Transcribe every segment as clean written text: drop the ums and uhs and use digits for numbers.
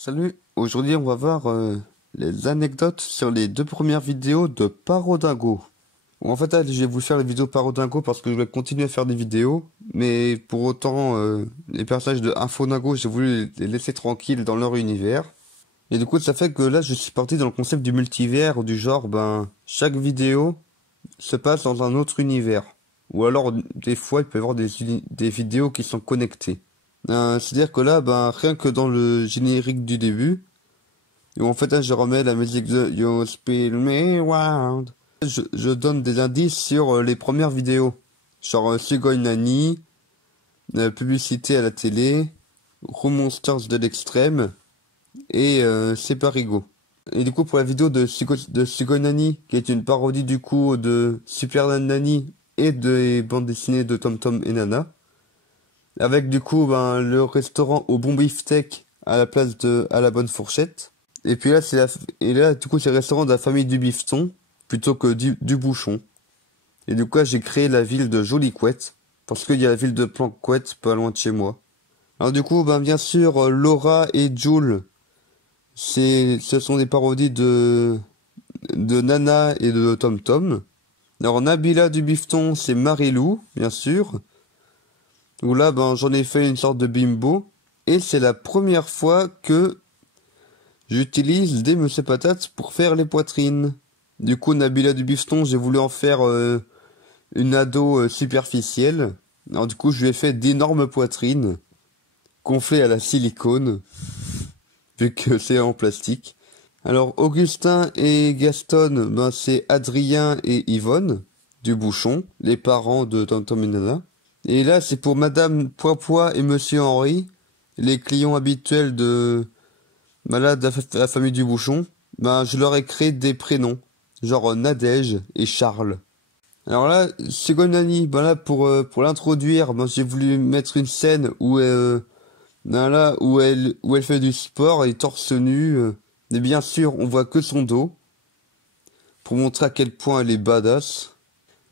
Salut, aujourd'hui on va voir les anecdotes sur les deux premières vidéos de Parodingo. Bon, en fait là, je vais vous faire les vidéos Parodingo parce que je vais continuer à faire des vidéos, mais pour autant les personnages de Infodingo j'ai voulu les laisser tranquilles dans leur univers. Et du coup ça fait que là je suis parti dans le concept du multivers, du genre chaque vidéo se passe dans un autre univers. Ou alors des fois il peut y avoir des vidéos qui sont connectées. C'est-à-dire que là, rien que dans le générique du début, où en fait là, je remets la musique de You Spin Me Round. Je donne des indices sur les premières vidéos. Genre Sugoi Nani, publicité à la télé, Room Monsters de l'extrême, et C'est Parigo. Et du coup pour la vidéo de Sugoi Nani, qui est une parodie du coup de Super Nani et des bandes dessinées de Tom Tom et Nana. Avec du coup le restaurant au bon beefsteak à la place de à la bonne fourchette. Et puis là du coup c'est le restaurant de la famille du bifton plutôt que du bouchon. Et du coup là, j'ai créé la ville de Joliquette parce qu'il y a la ville de Planquette pas loin de chez moi. Alors du coup bien sûr Laura et Jules ce sont des parodies de Nana et de Tom Tom. Alors Nabila du bifton c'est Marilou bien sûr. Où là, j'en ai fait une sorte de bimbo. Et c'est la première fois que j'utilise des Monsieur Patates pour faire les poitrines. Du coup, Nabila du Bifton, j'ai voulu en faire une ado superficielle. Alors du coup, je lui ai fait d'énormes poitrines, gonflées à la silicone, vu que c'est en plastique. Alors, Augustin et Gaston, c'est Adrien et Yvonne, du Bouchon, les parents de Tom Tom et Nana. Et là, c'est pour Madame Poipois et Monsieur Henri, les clients habituels de la famille du Bouchon. Je leur ai créé des prénoms, genre Nadège et Charles. Alors là, Segonani, là pour l'introduire, j'ai voulu mettre une scène où où elle fait du sport et torse nu. Mais bien sûr, on voit que son dos pour montrer à quel point elle est badass.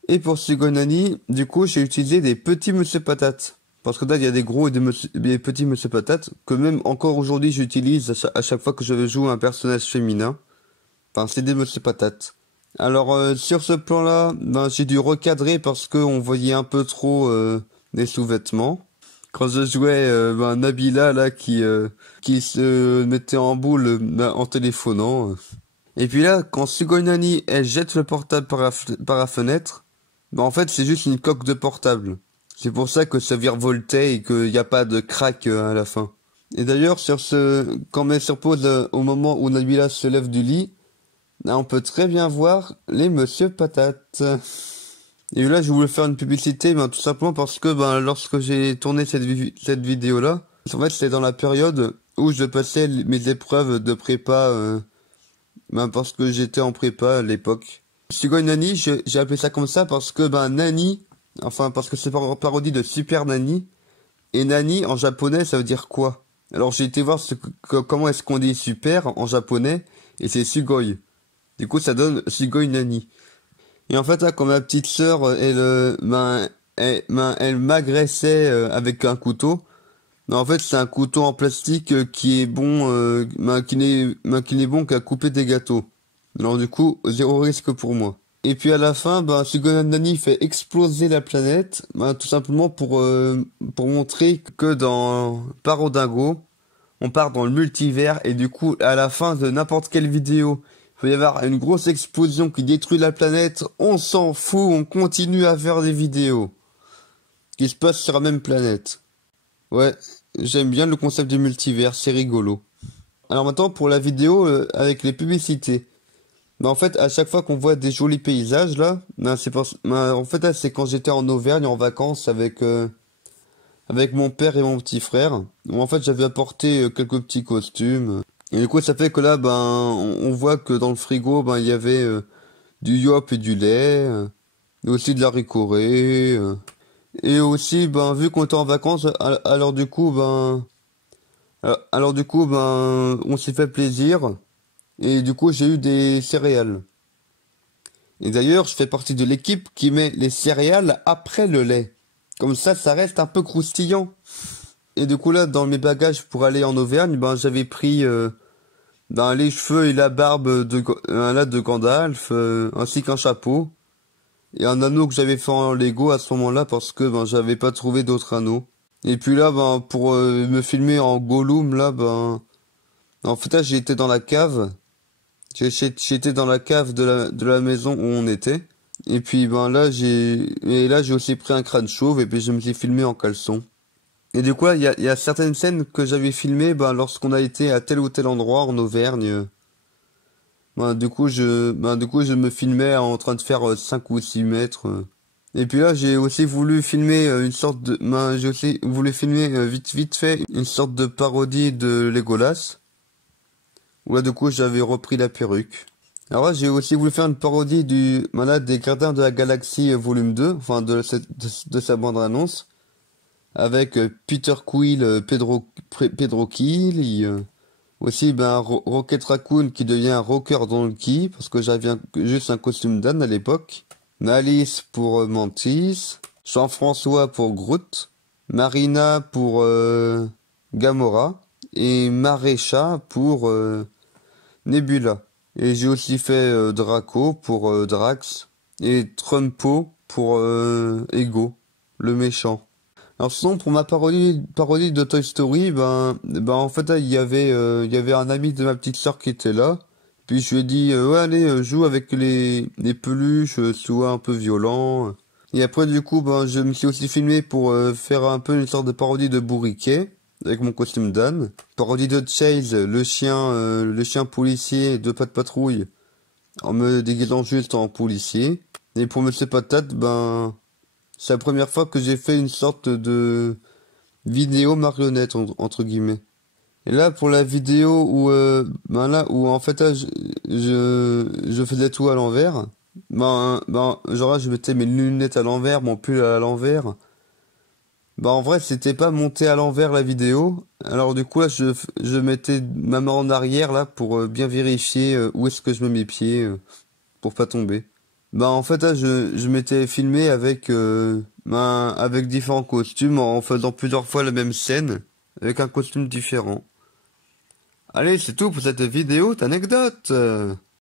Et pour Sugonani, du coup, j'ai utilisé des petits Monsieur Patates. Parce que là, il y a des gros et des petits Monsieur Patates, que même encore aujourd'hui, j'utilise à chaque fois que je joue un personnage féminin. Enfin, c'est des Monsieur Patates. Alors, sur ce plan-là, j'ai dû recadrer parce qu'on voyait un peu trop les sous-vêtements. Quand je jouais Nabila, là, qui se mettait en boule en téléphonant. Et puis là, quand Sugonani, elle jette le portable par la fenêtre, en fait, c'est juste une coque de portable. C'est pour ça que ça virevoltait et qu'il n'y a pas de crack à la fin. Et d'ailleurs, quand on met sur pause au moment où Nabila se lève du lit, là, on peut très bien voir les Monsieur Patates. Et là, je voulais faire une publicité, tout simplement parce que lorsque j'ai tourné cette vidéo-là, en fait, c'est dans la période où je passais mes épreuves de prépa, parce que j'étais en prépa à l'époque. Sugoi Nani, j'ai appelé ça comme ça parce que Nani, parce que c'est parodie de Super Nani, et Nani en japonais ça veut dire quoi? Alors j'ai été voir comment est-ce qu'on dit super en japonais, et c'est Sugoi. Du coup ça donne Sugoi Nani. Et en fait là, quand ma petite sœur, elle m'agressait avec un couteau, en fait c'est un couteau en plastique qui est bon, qui n'est bon qu'à couper des gâteaux. Alors du coup, zéro risque pour moi. Et puis à la fin, Sugoi Nani fait exploser la planète, tout simplement pour montrer que dans Parodingo, on part dans le multivers et du coup, à la fin de n'importe quelle vidéo, il peut y avoir une grosse explosion qui détruit la planète, on s'en fout, on continue à faire des vidéos qui se passent sur la même planète. Ouais, j'aime bien le concept du multivers, c'est rigolo. Alors maintenant pour la vidéo avec les publicités. En fait, à chaque fois qu'on voit des jolis paysages là, en fait là, c'est quand j'étais en Auvergne en vacances avec mon père et mon petit frère. Où en fait j'avais apporté quelques petits costumes. Et du coup ça fait que là on voit que dans le frigo il y avait du yop et du lait, et aussi de la ricorée. Et aussi vu qu'on était en vacances, alors du coup on s'est fait plaisir. Et du coup, j'ai eu des céréales. Et d'ailleurs, je fais partie de l'équipe qui met les céréales après le lait. Comme ça reste un peu croustillant. et du coup là, dans mes bagages pour aller en Auvergne, ben j'avais pris ben, les cheveux et la barbe de Gandalf, ainsi qu'un chapeau et un anneau que j'avais fait en Lego à ce moment-là parce que ben j'avais pas trouvé d'autres anneaux. Et puis là, ben pour me filmer en Gollum, là, ben en fait là, j'étais dans la cave. J'étais dans la cave de la maison où on était. Et puis ben là j'ai aussi pris un crâne chauve et puis je me suis filmé en caleçon. Et du coup, il y a certaines scènes que j'avais filmées ben, lorsqu'on a été à tel ou tel endroit en Auvergne. Du coup, je me filmais en train de faire 5 ou 6 mètres. Et puis là, j'ai aussi voulu filmer j'ai aussi voulu filmer vite fait une sorte de parodie de Legolas. Où là, du coup, j'avais repris la perruque. Alors là, j'ai aussi voulu faire une parodie des Gardiens de la Galaxie volume 2, enfin de sa bande-annonce, avec Peter Quill, Pedro Quill, aussi ben Rocket Raccoon qui devient un rocker dans le ki, parce que j'avais juste un costume d'âne à l'époque, Malice pour Mantis, Jean-François pour Groot, Marina pour Gamora, et Marécha pour Nebula. Et j'ai aussi fait Draco pour Drax, et Trumpo pour Ego, le méchant. Alors sinon pour ma parodie de Toy Story, ben en fait là, il y avait un ami de ma petite sœur qui était là. Puis je lui ai dit ouais allez joue avec les peluches, sois un peu violent. Et après du coup ben je me suis aussi filmé pour faire un peu une sorte de parodie de Bourriquet avec mon costume d'âne. Parodie de Chase, le chien policier de Pas de Patrouille en me déguisant juste en policier. Et pour Monsieur Patate, ben c'est la première fois que j'ai fait une sorte de vidéo marionnette entre guillemets. Et là pour la vidéo où où en fait là, je faisais tout à l'envers. Genre là, je mettais mes lunettes à l'envers, mon pull à l'envers. En vrai c'était pas monté à l'envers la vidéo. Alors du coup là je mettais ma main en arrière là pour bien vérifier où est-ce que je mets mes pieds pour pas tomber. En fait là je m'étais filmé avec différents costumes en faisant plusieurs fois la même scène avec un costume différent. Allez, c'est tout pour cette vidéo d'anecdote.